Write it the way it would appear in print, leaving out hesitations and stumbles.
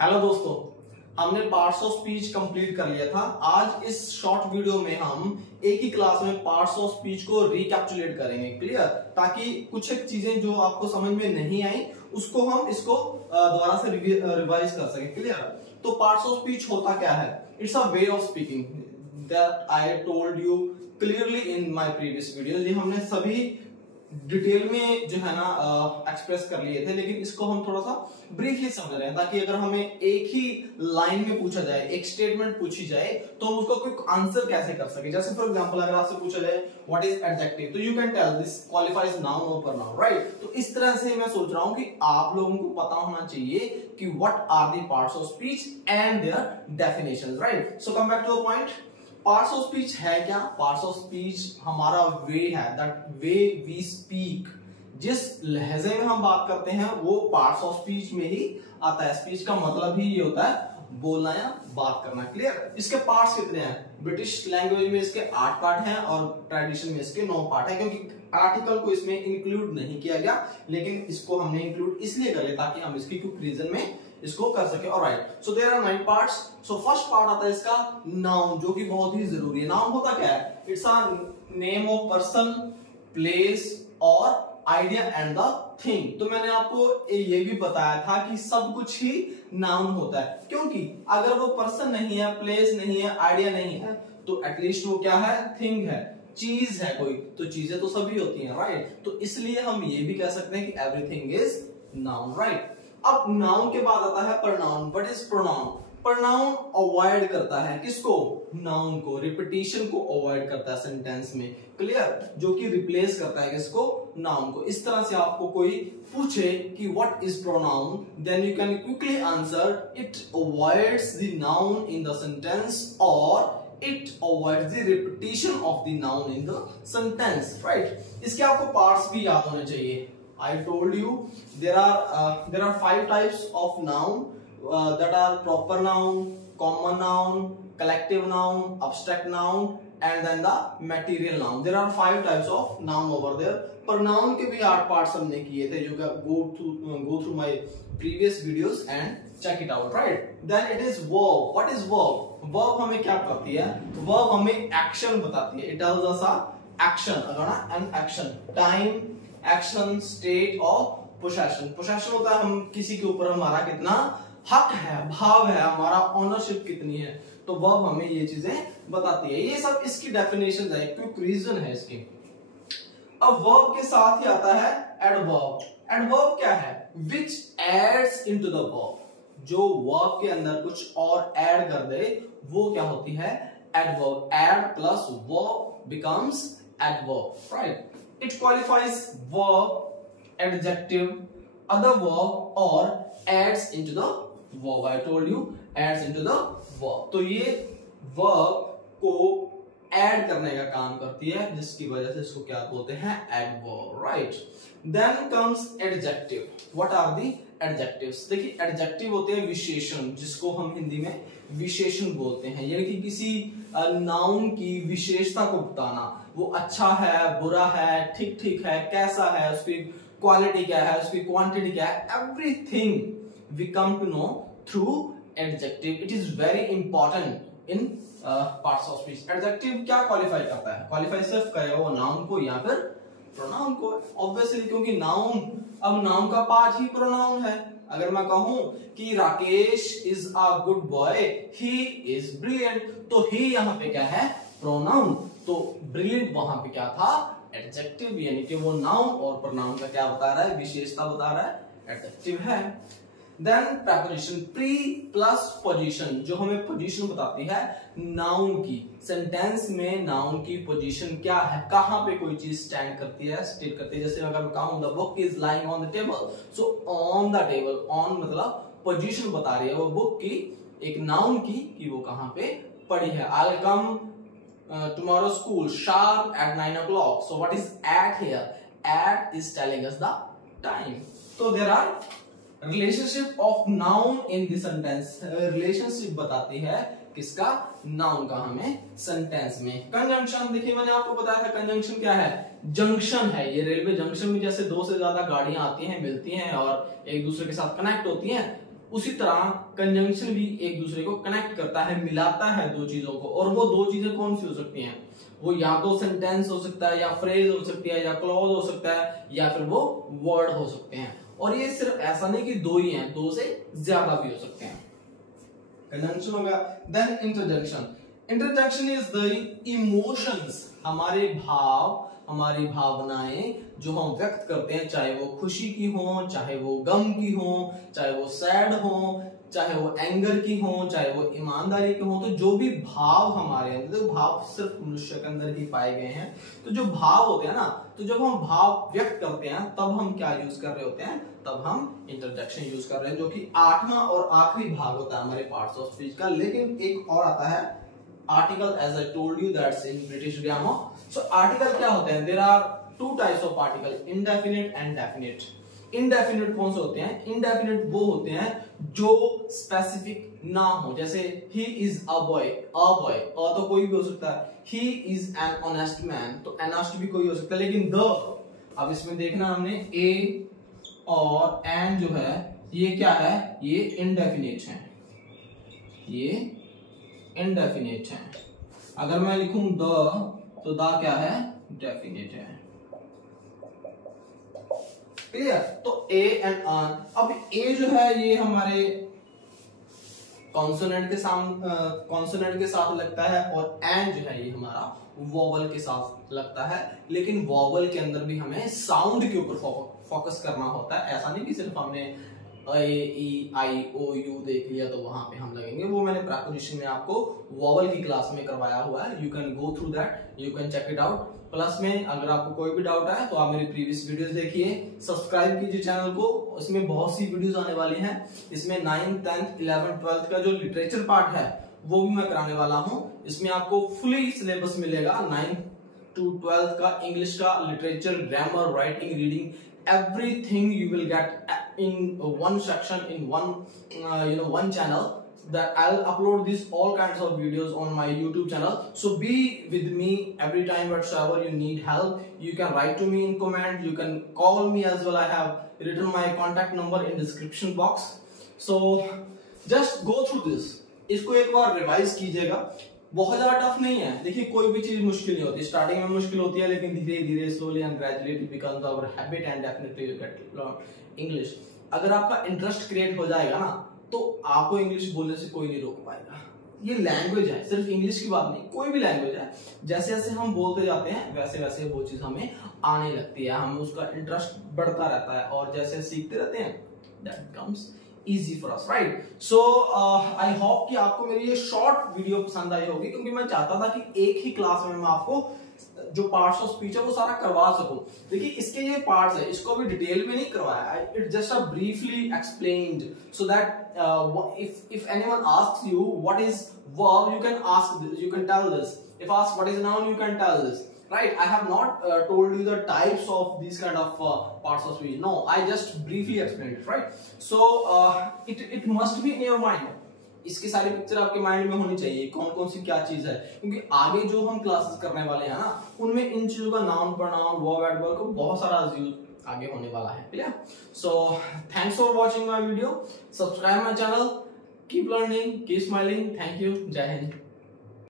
Hello दोस्तों, हमने parts of speech complete कर लिया था। आज इस शॉर्ट वीडियो में हम एक ही क्लास में पार्ट्स ऑफ स्पीच को रिकैप्चुलेट करेंगे। क्लियर? ताकि कुछ एक चीजें जो आपको समझ में नहीं आई उसको हम इसको दोबारा से रिवाइज कर सके। क्लियर? तो पार्ट्स ऑफ स्पीच होता क्या है? It's a way of speaking that I told you clearly in my previous video. ये हमने सभी डिटेल में जो है ना एक्सप्रेस कर लिए थे, लेकिन इसको हम थोड़ा सा ब्रीफली समझ रहे हैं ताकि अगर हमें एक ही लाइन में पूछा जाए, एक स्टेटमेंट पूछी जाए, तो हम उसका क्विक आंसर कैसे कर सके। जैसे फॉर एग्जांपल अगर आपसे पूछा जाए व्हाट इज एडजेक्टिव, तो you can tell this qualifies noun और प्रोनाउन, राइट? तो इस तरह से मैं सोच रहा हूं कि आप लोगों को पता होना चाहिए कि what are the parts of speech and their definitions, right? So come back to the point. Parts of speech है क्या? पार्ट्स ऑफ स्पीच हमारा वे है, दैट वे वी स्पीक। जिस लहजे में हम बात करते हैं वो पार्ट्स ऑफ स्पीच में ही आता है। स्पीच का मतलब ही ये होता है बोलना या बात करना। क्लियर? इसके पार्ट्स कितने हैं? ब्रिटिश लैंग्वेज में इसके 8 पार्ट हैं और ट्रेडिशन में इसके 9 पार्ट हैं, क्योंकि आर्टिकल को इसमें इंक्लूड नहीं किया गया, लेकिन इसको हमने इंक्लूड इसलिए कर लिया ताकि हम इसकी क्विक रीजन में इसको कर सके। Alright, so there are 9 parts. So first part आता है इसका नाउन, जो कि बहुत ही जरूरी है। नाउन होता क्या है? It's a name of person, place और आइडिया एंड द थिंग। तो मैंने आपको ये भी बताया था कि सब कुछ ही नाउन होता है, क्योंकि अगर वो पर्सन नहीं है, प्लेस नहीं है, आइडिया नहीं है, तो एटलीस्ट वो क्या है? थिंग है, चीज है कोई। तो चीजें तो सभी होती हैं, राइट? तो इसलिए हम ये भी कह सकते हैं कि एवरीथिंग इज नाउन, राइट? अब नाउन के बाद आता है pronoun. What is pronoun? Pronoun avoid करता है किसको? नाउन को। रिपीटिशन को अवॉइड करता है सेंटेंस में। क्लियर? जो कि रिप्लेस करता है किसको? नाउन को। इस तरह से आपको कोई पूछे कि what is pronoun, then you can quickly answer it avoids the noun in the sentence और it avoids the repetition of the noun in the sentence, right? इसके आपको पार्ट्स भी याद होने चाहिए। I told you there are 5 types of noun that are proper noun, common noun, collective noun, abstract noun, and then the material noun. There are 5 types of noun over there. पर noun के भी 8 parts हमने किए थे, जो go through my previous videos and check it out, right? Then it is verb. What is verb? Verb हमें क्या करती है? Verb हमें action बताती है. It tells us a action, an action, time, action, state और पोसेशन। पोसेशन होता है हम किसी के ऊपर हमारा कितना हक है, भाव है, हमारा ओनरशिप कितनी है। तो वर्ब हमें ये चीजें बताती है। ये सब इसकी डेफिनेशन है, क्विक रीजन है इसकी। अब वर्ब के साथ ही आता है एडवर्ब। एडवर्ब क्या है? विच एड्स इनटू द वर्ब। जो वर्ब के अंदर कुछ और ऐड कर दे वो क्या होती है? Adverb. Ad plus verb becomes adverb, right? It qualifies verb, adjective, other verb or adds into the verb. I told you adds into the verb. तो ये verb को add करने का काम करती है, जिसकी वजह से इसको क्या बोलते हैं? adverb, right? Then comes adjective. What are the adjectives? देखिए adjective होते हैं विशेषण, जिसको हम हिंदी में विशेषण बोलते हैं। यानी कि किसी नाउन की विशेषता को बताना, वो अच्छा है, बुरा है, ठीक ठीक है, कैसा है, उसकी क्वालिटी क्या है, उसकी क्वांटिटी क्या है, everything we come to know through adjective. It is very important in parts of speech. Adjective क्या क्वालिफाई करता है? क्वालिफाई सिर्फ करेगा वो नाउन को या फिर प्रोनाउन को, ऑब्वियसली, क्योंकि नाउन, अब नाउन का पार्ट ही प्रोनाउन है। अगर मैं कहूं कि Rakesh is a good boy, he is brilliant, तो ही यहां पे क्या है? प्रोनाउन। तो ब्रिलियंट वहां पे क्या था? एडजेक्टिव, यानी कि वो नाउन और प्रोनाउन का क्या बता रहा है? विशेषता बता रहा है, एडजेक्टिव है। Then preposition, pre plus position, जो हमें पोजीशन बताती है नाउन की। सेंटेंस में नाउन की पोजीशन क्या है, कहां पे कोई चीज स्टैंड करती है, स्टेट करती है। जैसे अगर मैं कहूं the book is lying on the table, so on the table, on मतलब पोजीशन बता रही है वो बुक की, एक नाउन की, कि वो कहां पे पड़ी है। I will come tomorrow school sharp at 9 o'clock. So what is at here? At is telling us the time. So there are relationship of noun in the sentence. relationship बताती है किसका? नाउन का हमें सेंटेंस में। Conjunction, देखिए मैंने आपको बताया था कंजंक्शन क्या है? जंक्शन है। ये रेलवे जंक्शन में जैसे 2 से ज्यादा गाड़ियां आती हैं, मिलती हैं और एक दूसरे के साथ कनेक्ट होती हैं, उसी तरह कंजंक्शन भी एक दूसरे को कनेक्ट करता है, मिलाता है दो चीजों को। और वो दो चीजें कौन सी हो सकती हैं? वो या तो सेंटेंस हो सकता है, या फ्रेज हो सकती है, या क्लॉज हो सकता है, या फिर वो वर्ड हो सकते हैं। और ये सिर्फ ऐसा नहीं कि दो ही हैं, दो से ज्यादा भी हो सकते हैं। कंजंक्शन होगा। Then interjection. Interjection is the emotions, हमारे भाव, हमारी भावनाएं जो हम व्यक्त करते हैं, चाहे वो खुशी की हो, चाहे वो गम की हो, चाहे वो सैड हो, चाहे वो एंगर की हो, चाहे वो ईमानदारी के हो। तो जो भी भाव हमारे अंदर, तो भाव सिर्फ मनुष्य के अंदर ही पाए गए हैं। तो जो भाव होते हैं ना, तो जब हम भाव व्यक्त करते हैं तब हम क्या यूज कर रहे होते हैं? तब हम इंटरजेक्शन यूज कर रहे हैं, जो कि 8वां और आखिरी भाग होता है हमारे पार्ट्स ऑफ स्पीच का। लेकिन एक और आता है article, as I told you that's in British grammar. So article क्या होते हैं? There are two types of article, indefinite and definite. Indefinite कौन से होते हैं? इंडेफिनिट वो होते हैं जो स्पेसिफिक ना हो। जैसे ही इज अ बॉय, अ तो कोई भी हो सकता है। He is an honest man, तो ऑनेस्ट भी कोई हो सकता है। लेकिन द, अब इसमें देखना हमने ए और एंड जो है ये क्या है? ये इंडेफिनिट है, ये इंडेफिनिट है। अगर मैं लिखूं द, तो द क्या है? डेफिनिट है। क्लियर? तो ए एंड अन। अब ए जो है ये हमारे कॉन्सोनेंट के साथ लगता है, और एन जो है ये हमारा वोवल के साथ लगता है। लेकिन वोवल के अंदर भी हमें साउंड के ऊपर फोकस करना होता है। ऐसा नहीं कि सिर्फ हमने ए, ई, आई, ओ, यू देख लिया तो वहां पे हम लगेंगे। वो मैंने प्रीपोजिशन में आपको वोवल की क्लास में करवाया हुआ है। You can go through that, you can check it out. Plus में अगर आपको कोई भी डाउट है तो आप मेरी प्रीवियस वीडियोस देखिए, सब्सक्राइब कीजिए चैनल को। इसमें बहुत सी वीडियोस आने वाली हैं। इसमें 9th, 10th, 11th, 12th का जो लिटरेचर पार्ट है वो भी मैं कराने वाला हूं। इसमें आपको फुली सिलेबस मिलेगा 9th to 12th का, इंग्लिश का, literature, grammar, writing, reading, everything you will get in one section, in one channel. That I'll upload these all kinds of videos on my YouTube channel. So be with me every time whatsoever you need help. You can write to me in comment. You can call me as well. I have written my contact number in description box. So just go through this. इसको एक बार revise कीजिएगा। बहुत ज्यादा tough नहीं है। देखिए कोई भी चीज मुश्किल नहीं होती, स्टार्टिंग में मुश्किल होती है, लेकिन धीरे धीरे slowly and gradually it becomes our habit and definitely you get learn English. अगर आपका इंटरेस्ट क्रिएट हो जाएगा ना, तो आपको इंग्लिश बोलने से कोई नहीं रोक पाएगा। ये लैंग्वेज है, सिर्फ इंग्लिश की बात नहीं, कोई भी लैंग्वेज है। जैसे जैसे हम बोलते जाते हैं वैसे वैसे वो चीज हमें आने लगती है, हमें उसका इंटरेस्ट बढ़ता रहता है, और जैसे सीखते रहते हैं that becomes easy for us, right? So I hope कि आपको मेरी ये शॉर्ट वीडियो पसंद आई होगी, क्योंकि मैं चाहता था कि एक ही क्लास में मैं आपको जो पार्ट्स ऑफ स्पीच है वो सारा करवा सकूं। देखिए इसके ये पार्ट्स है, इसको अभी डिटेल में नहीं करवाया, it just a briefly explained, so that if anyone asks you what is verb, you can ask this, you can tell this. If asked what is noun, you can tell this. Right? I have not told you the types of these kind of parts of speech. No, I just briefly explained it. Right? So it must be in your mind. इसकी सारी picture आपके mind में होनी चाहिए, कौन कौन सी क्या चीज है, क्योंकि आगे जो हम क्लासेस करने वाले हैं ना, उनमें इन चीजों का नाउन, प्रोनाउन, वर्ब, एडवर्ब को बहुत सारा यूज आगे होने वाला है। Clear? So thanks for watching my video, subscribe my channel, keep learning, keep smiling. Thank you, जय हिंद।